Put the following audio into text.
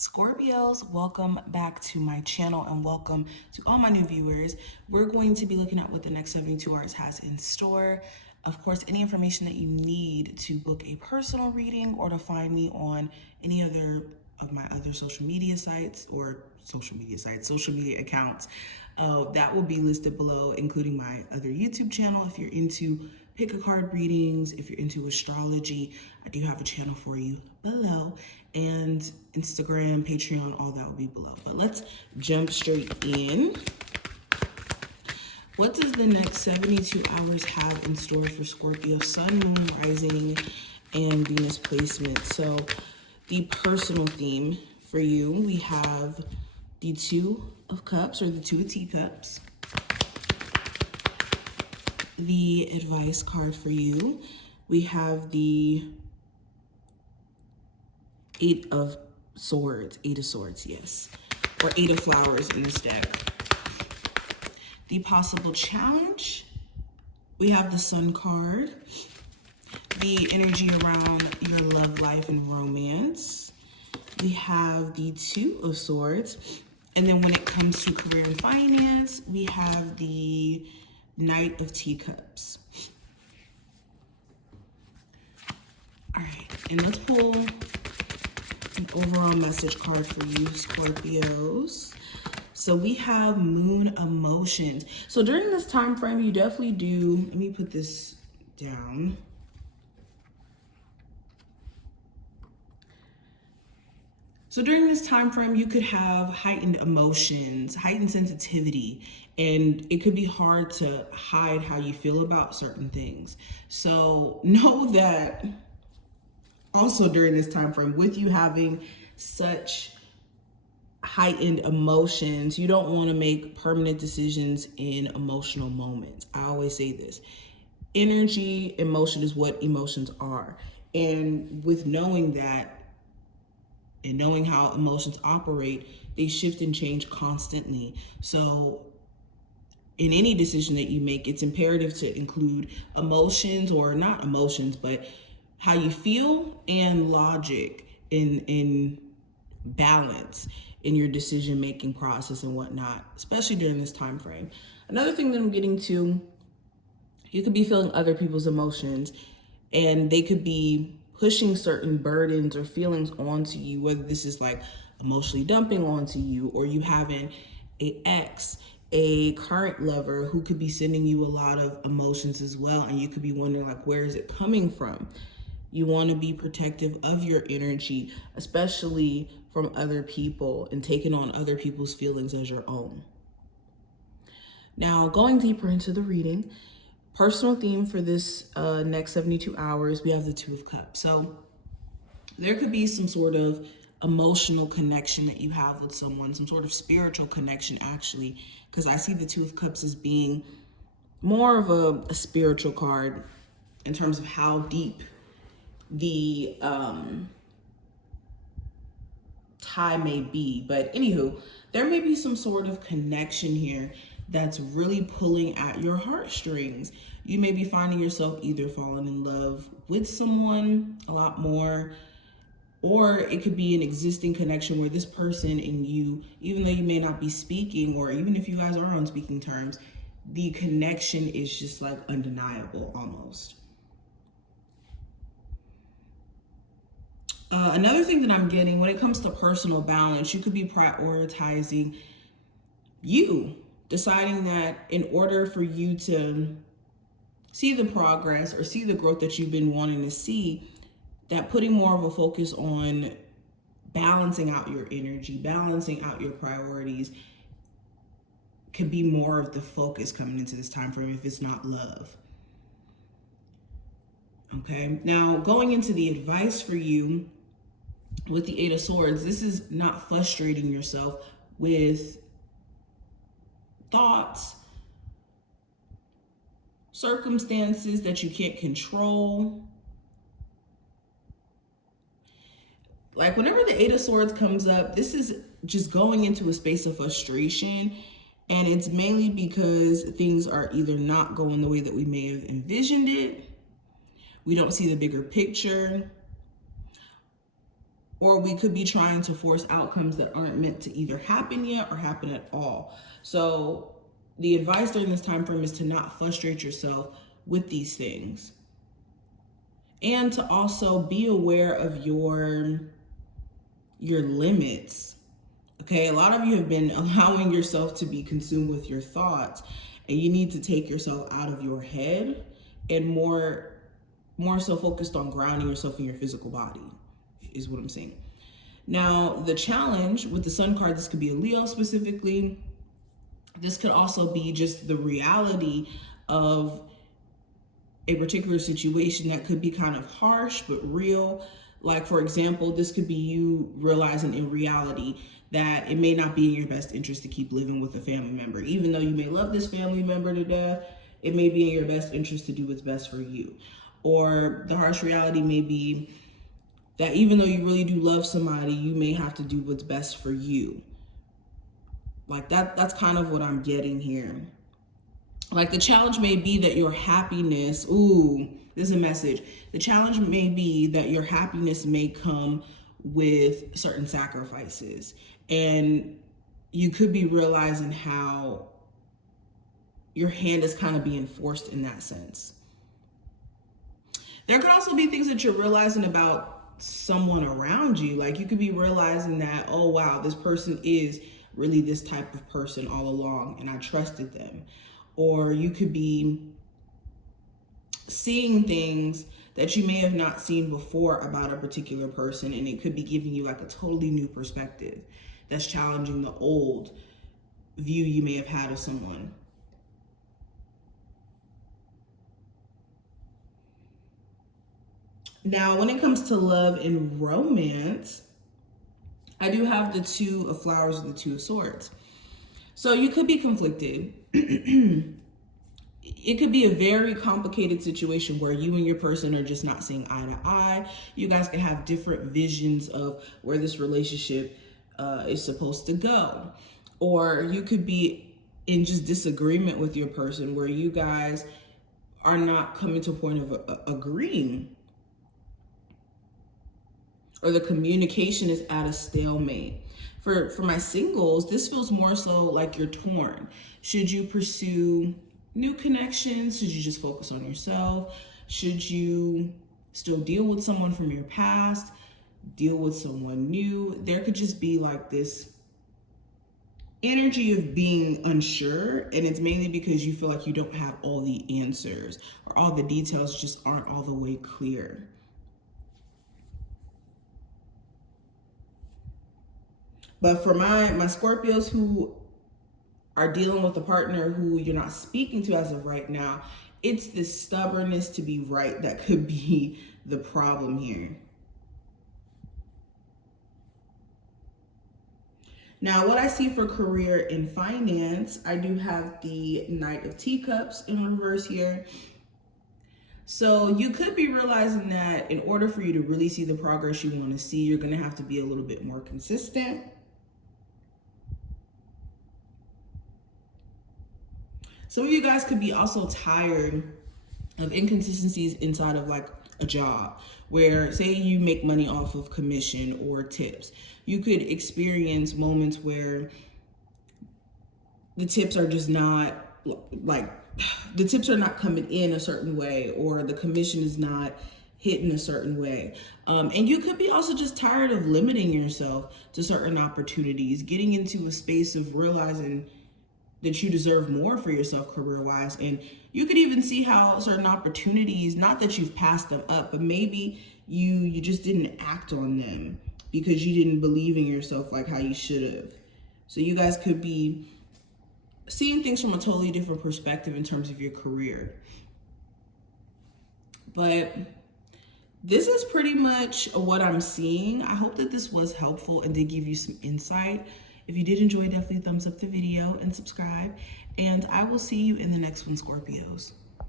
Scorpios, welcome back to my channel and welcome to all my new viewers. We're going to be looking at what the next 72 hours has in store. Of course, any information that you need to book a personal reading or to find me on any other of my other social media accounts, that will be listed below, including my other YouTube channel. If you're into pick a card readings, if you're into astrology, I do have a channel for you below, and Instagram, Patreon, all that will be below. But let's jump straight in. What does the next 72 hours have in store for Scorpio, Sun, Moon, Rising, and Venus placement? So the personal theme for you, we have the Two of Cups, or the Two of Teacups. The advice card for you, we have the Eight of Swords, yes, or Eight of Flowers in this deck. The possible challenge, we have the Sun card, the energy around your love life and romance. We have the Two of Swords, and then when it comes to career and finance, we have the Knight of Teacups. All right, and let's pull an overall message card for you, Scorpios. So we have Moon emotions. So during this time frame, you definitely do, let me put this down. So during this time frame, you could have heightened emotions, heightened sensitivity, and it could be hard to hide how you feel about certain things. So know that also during this time frame, with you having such heightened emotions, you don't want to make permanent decisions in emotional moments. I always say this. Energy, emotion is what emotions are. And with knowing that, and knowing how emotions operate, they shift and change constantly. So in any decision that you make, it's imperative to include emotions, or not emotions, but how you feel and logic in balance in your decision-making process and whatnot, especially during this time frame. Another thing that I'm getting to, you could be feeling other people's emotions, and they could be pushing certain burdens or feelings onto you, whether this is like emotionally dumping onto you, or you having an ex, a current lover who could be sending you a lot of emotions as well, and you could be wondering, like, where is it coming from? You want to be protective of your energy, especially from other people, and taking on other people's feelings as your own. Now, going deeper into the reading, personal theme for this next 72 hours, we have the Two of Cups. So there could be some sort of emotional connection that you have with someone, some sort of spiritual connection, actually, because I see the Two of Cups as being more of a spiritual card in terms of how deep the tie may be. But anywho, there may be some sort of connection here that's really pulling at your heartstrings. You may be finding yourself either falling in love with someone a lot more, or it could be an existing connection where this person and you, even though you may not be speaking, or even if you guys are on speaking terms, the connection is just like undeniable almost. Another thing that I'm getting, when it comes to personal balance, you could be prioritizing you, deciding that in order for you to see the progress or see the growth that you've been wanting to see, that putting more of a focus on balancing out your energy, balancing out your priorities, can be more of the focus coming into this time frame if it's not love. Okay, now going into the advice for you with the Eight of Swords, this is not frustrating yourself with thoughts, circumstances that you can't control. Like whenever the Eight of Swords comes up, this is just going into a space of frustration, and it's mainly because things are either not going the way that we may have envisioned it. We don't see the bigger picture, or we could be trying to force outcomes that aren't meant to either happen yet or happen at all. So the advice during this time frame is to not frustrate yourself with these things, and to also be aware of your limits. Okay, a lot of you have been allowing yourself to be consumed with your thoughts, and you need to take yourself out of your head and more so focused on grounding yourself in your physical body, is what I'm saying. Now, the challenge with the Sun card, this could be a Leo specifically. This could also be just the reality of a particular situation that could be kind of harsh but real. Like, for example, this could be you realizing in reality that it may not be in your best interest to keep living with a family member. Even though you may love this family member to death, it may be in your best interest to do what's best for you. Or the harsh reality may be that even though you really do love somebody, you may have to do what's best for you. Like that's kind of what I'm getting here. Like, the challenge may be that your happiness, this is a message. The challenge may be that your happiness may come with certain sacrifices. And you could be realizing how your hand is kind of being forced in that sense. There could also be things that you're realizing about someone around you. Like, you could be realizing that, oh wow, this person is really this type of person all along, and I trusted them. Or you could be seeing things that you may have not seen before about a particular person, and it could be giving you like a totally new perspective that's challenging the old view you may have had of someone. Now, when it comes to love and romance, I do have the Two of Flowers and the Two of Swords. So you could be conflicted. It could be a very complicated situation where you and your person are just not seeing eye to eye. You guys can have different visions of where this relationship is supposed to go. Or you could be in just disagreement with your person where you guys are not coming to a point of agreeing. Or the communication is at a stalemate. For my singles, this feels more so like you're torn. Should you pursue new connections? Should you just focus on yourself? Should you still deal with someone from your past? Deal with someone new? There could just be like this energy of being unsure, and it's mainly because you feel like you don't have all the answers, or all the details just aren't all the way clear. But for my Scorpios who are dealing with a partner who you're not speaking to as of right now, it's this stubbornness to be right that could be the problem here. Now, what I see for career and finance, I do have the Knight of Teacups in reverse here. So you could be realizing that in order for you to really see the progress you want to see, you're going to have to be a little bit more consistent. Some of you guys could be also tired of inconsistencies inside of like a job, where say you make money off of commission or tips. You could experience moments where the tips are just not like, the tips are not coming in a certain way, or the commission is not hitting a certain way. And you could be also just tired of limiting yourself to certain opportunities, getting into a space of realizing that you deserve more for yourself career-wise. And you could even see how certain opportunities, not that you've passed them up, but maybe you just didn't act on them because you didn't believe in yourself like how you should have. So you guys could be seeing things from a totally different perspective in terms of your career. But this is pretty much what I'm seeing. I hope that this was helpful and did give you some insight. If you did enjoy, definitely thumbs up the video and subscribe. And I will see you in the next one, Scorpios.